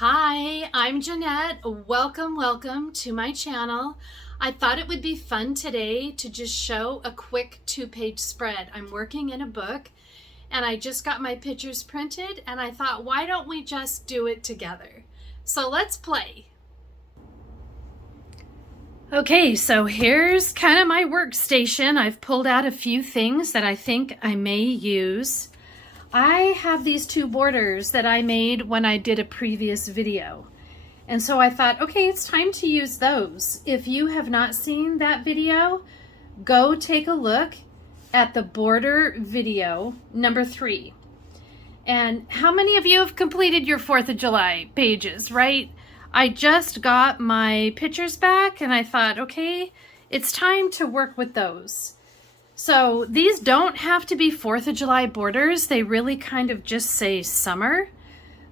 Hi, I'm Jeanette. Welcome to my channel. I thought it would be fun today to just show a quick 2-page spread. I'm working in a book and I just got my pictures printed and I thought, why don't we just do it together? So let's play. Okay, so here's kind of my workstation. I've pulled out a few things that I think I may use. I have these two borders that I made when I did a previous video. And so I thought, okay, it's time to use those. If you have not seen that video, go take a look at the border video number 3. And how many of you have completed your 4th of July pages, right? I just got my pictures back and I thought, okay, it's time to work with those. So these don't have to be 4th of July borders. They really kind of just say summer.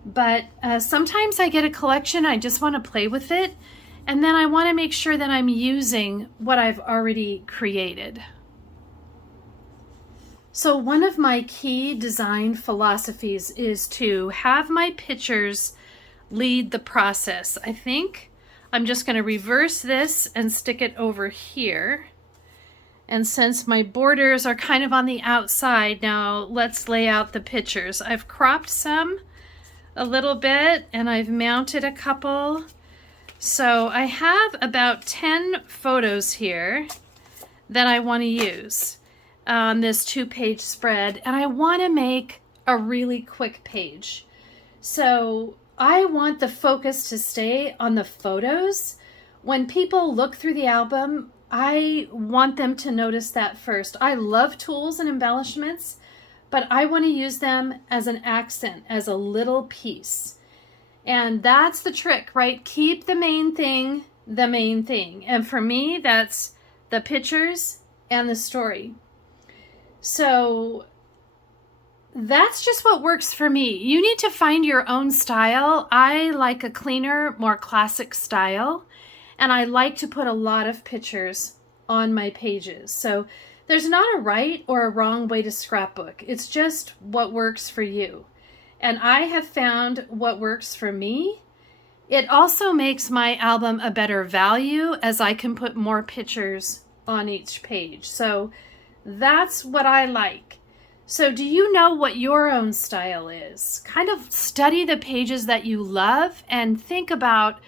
But sometimes I get a collection, I just want to play with it. And then I want to make sure that I'm using what I've already created. So one of my key design philosophies is to have my pictures lead the process. I think I'm just going to reverse this and stick it over here. And since my borders are kind of on the outside, now let's lay out the pictures. I've cropped some a little bit and I've mounted a couple. So I have about 10 photos here that I want to use on this 2-page spread. And I want to make a really quick page. So I want the focus to stay on the photos. When people look through the album, I want them to notice that first. I love tools and embellishments, but I want to use them as an accent, as a little piece. And that's the trick, right? Keep the main thing the main thing. And for me, that's the pictures and the story. So that's just what works for me. You need to find your own style. I like a cleaner, more classic style. And I like to put a lot of pictures on my pages. So there's not a right or a wrong way to scrapbook. It's just what works for you. And I have found what works for me. It also makes my album a better value as I can put more pictures on each page. So that's what I like. So do you know what your own style is? Kind of study the pages that you love and think about,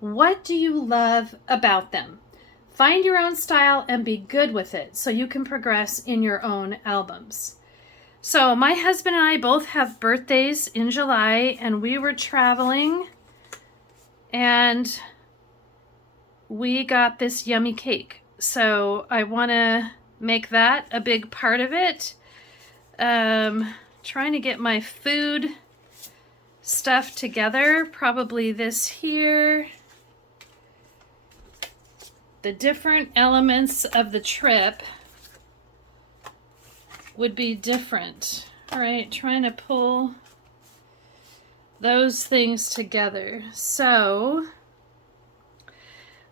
what do you love about them? Find your own style and be good with it so you can progress in your own albums. So my husband and I both have birthdays in July and we were traveling and we got this yummy cake. So I want to make that a big part of it. Trying to get my food stuff together. Probably this here. The different elements of the trip would be different. All right, trying to pull those things together. So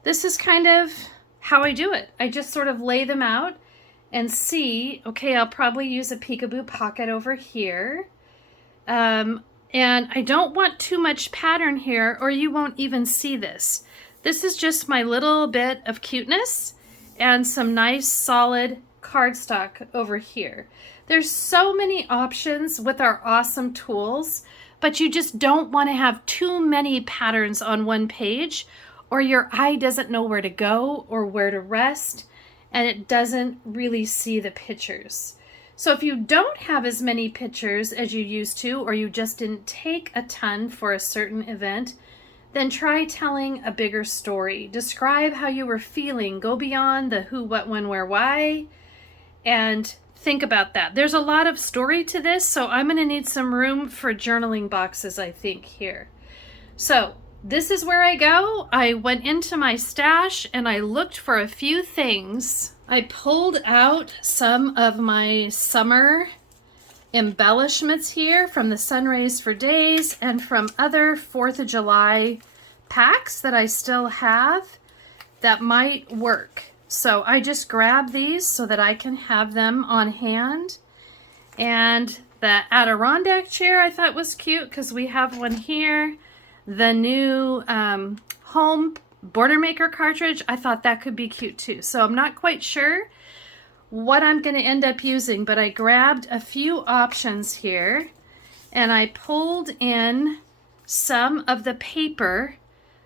this is kind of how I do it. I just sort of lay them out and see, okay, I'll probably use a peekaboo pocket over here. And I don't want too much pattern here or you won't even see this. This is just my little bit of cuteness and some nice solid cardstock over here. There's so many options with our awesome tools, but you just don't want to have too many patterns on one page or your eye doesn't know where to go or where to rest and it doesn't really see the pictures. So if you don't have as many pictures as you used to or you just didn't take a ton for a certain event, then try telling a bigger story. Describe how you were feeling. Go beyond the who, what, when, where, why, and think about that. There's a lot of story to this, so I'm going to need some room for journaling boxes, I think, here. So this is where I go. I went into my stash and I looked for a few things. I pulled out some of my summer embellishments here from the Sunrays for Days and from other 4th of July packs that I still have that might work. So I just grabbed these so that I can have them on hand. And the Adirondack chair I thought was cute because we have one here. the new home border maker cartridge. I thought that could be cute too. So I'm not quite sure what I'm going to end up using, but I grabbed a few options here and I pulled in some of the paper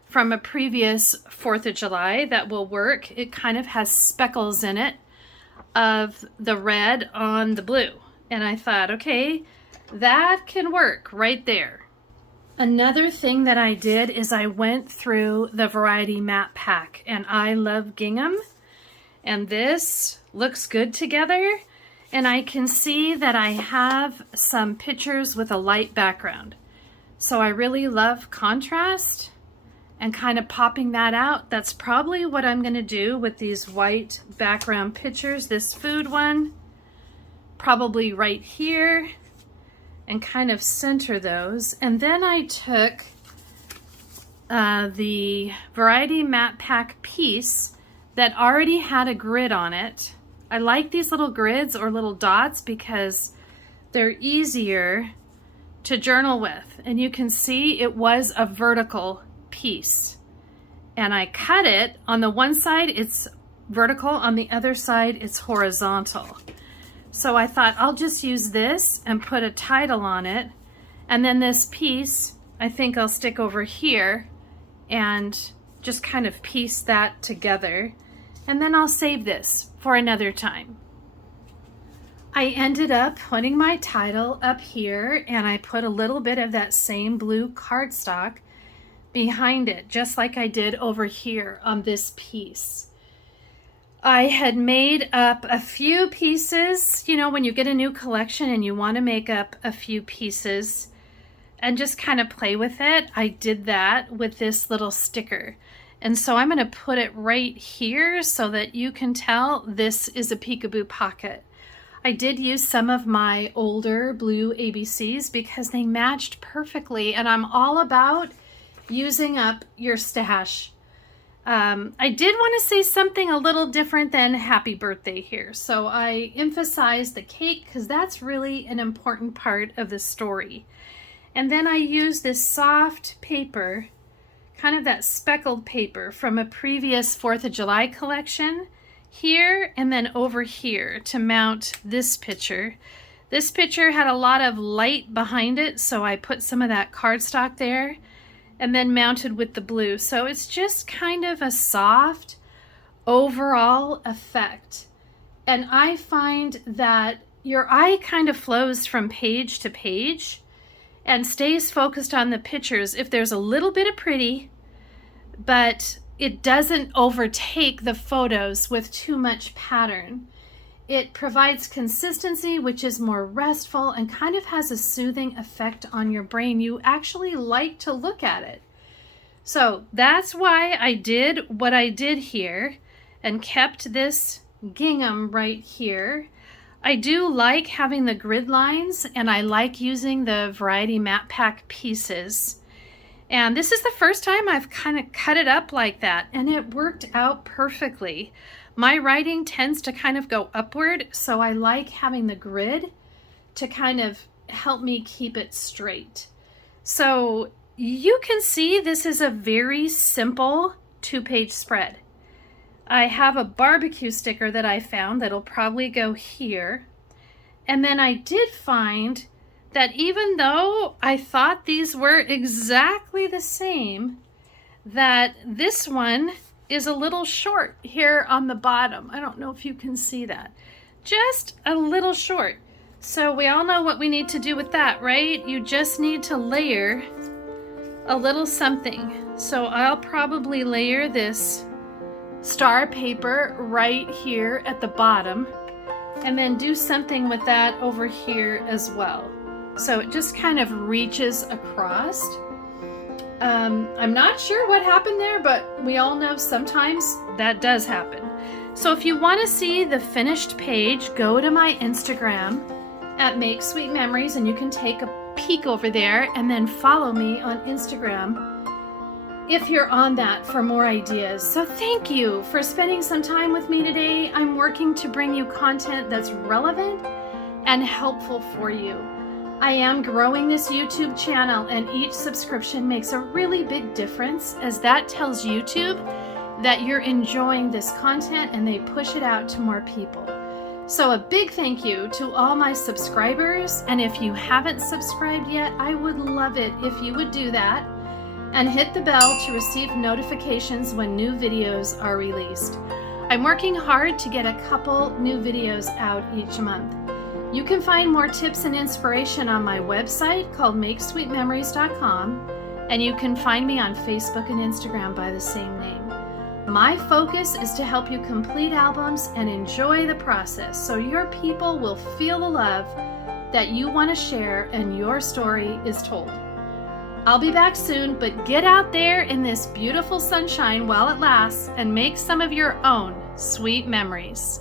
from a previous 4th of July that will work. It kind of has speckles in it of the red on the blue. And I thought, okay, that can work right there. Another thing that I did is I went through the variety map pack, and I love gingham, and this looks good together, and I can see that I have some pictures with a light background. So I really love contrast and kind of popping that out. That's probably what I'm going to do with these white background pictures. This food one, probably right here, and kind of center those. And then I took the variety map pack piece that already had a grid on it. I like these little grids or little dots because they're easier to journal with. And you can see it was a vertical piece. And I cut it. On the one side it's vertical, on the other side it's horizontal. So I thought I'll just use this and put a title on it. And then this piece, I think I'll stick over here and just kind of piece that together. And then I'll save this for another time. I ended up putting my title up here, and I put a little bit of that same blue cardstock behind it, just like I did over here on this piece. I had made up a few pieces. You know, when you get a new collection and you want to make up a few pieces and just kind of play with it, I did that with this little sticker. And so I'm going to put it right here so that you can tell this is a peekaboo pocket. I did use some of my older blue ABCs because they matched perfectly, and I'm all about using up your stash. I did want to say something a little different than happy birthday here. So I emphasized the cake because that's really an important part of the story. And then I used this soft paper, kind of that speckled paper from a previous 4th of July collection, here and then over here to mount this picture. This picture had a lot of light behind it, so I put some of that cardstock there and then mounted with the blue. So it's just kind of a soft overall effect. And I find that your eye kind of flows from page to page and stays focused on the pictures if there's a little bit of pretty, but it doesn't overtake the photos with too much pattern. It provides consistency, which is more restful and kind of has a soothing effect on your brain. You actually like to look at it. So that's why I did what I did here and kept this gingham right here. I do like having the grid lines, and I like using the variety map pack pieces. And this is the first time I've kind of cut it up like that, and it worked out perfectly. My writing tends to kind of go upward, so I like having the grid to kind of help me keep it straight. So you can see this is a very simple 2-page spread. I have a barbecue sticker that I found that'll probably go here. And then I did find that even though I thought these were exactly the same, that this one is a little short here on the bottom. I don't know if you can see that. Just a little short. So we all know what we need to do with that, right? You just need to layer a little something. So I'll probably layer this star paper right here at the bottom and then do something with that over here as well. So it just kind of reaches across. I'm not sure what happened there, but we all know sometimes that does happen. So if you want to see the finished page, go to my Instagram at Make Sweet Memories, and you can take a peek over there and then follow me on Instagram if you're on that for more ideas. So thank you for spending some time with me today. I'm working to bring you content that's relevant and helpful for you. I am growing this YouTube channel, and each subscription makes a really big difference, as that tells YouTube that you're enjoying this content and they push it out to more people. So a big thank you to all my subscribers, and if you haven't subscribed yet, I would love it if you would do that and hit the bell to receive notifications when new videos are released. I'm working hard to get a couple new videos out each month. You can find more tips and inspiration on my website called makesweetmemories.com, and you can find me on Facebook and Instagram by the same name. My focus is to help you complete albums and enjoy the process so your people will feel the love that you want to share and your story is told. I'll be back soon, but get out there in this beautiful sunshine while it lasts and make some of your own sweet memories.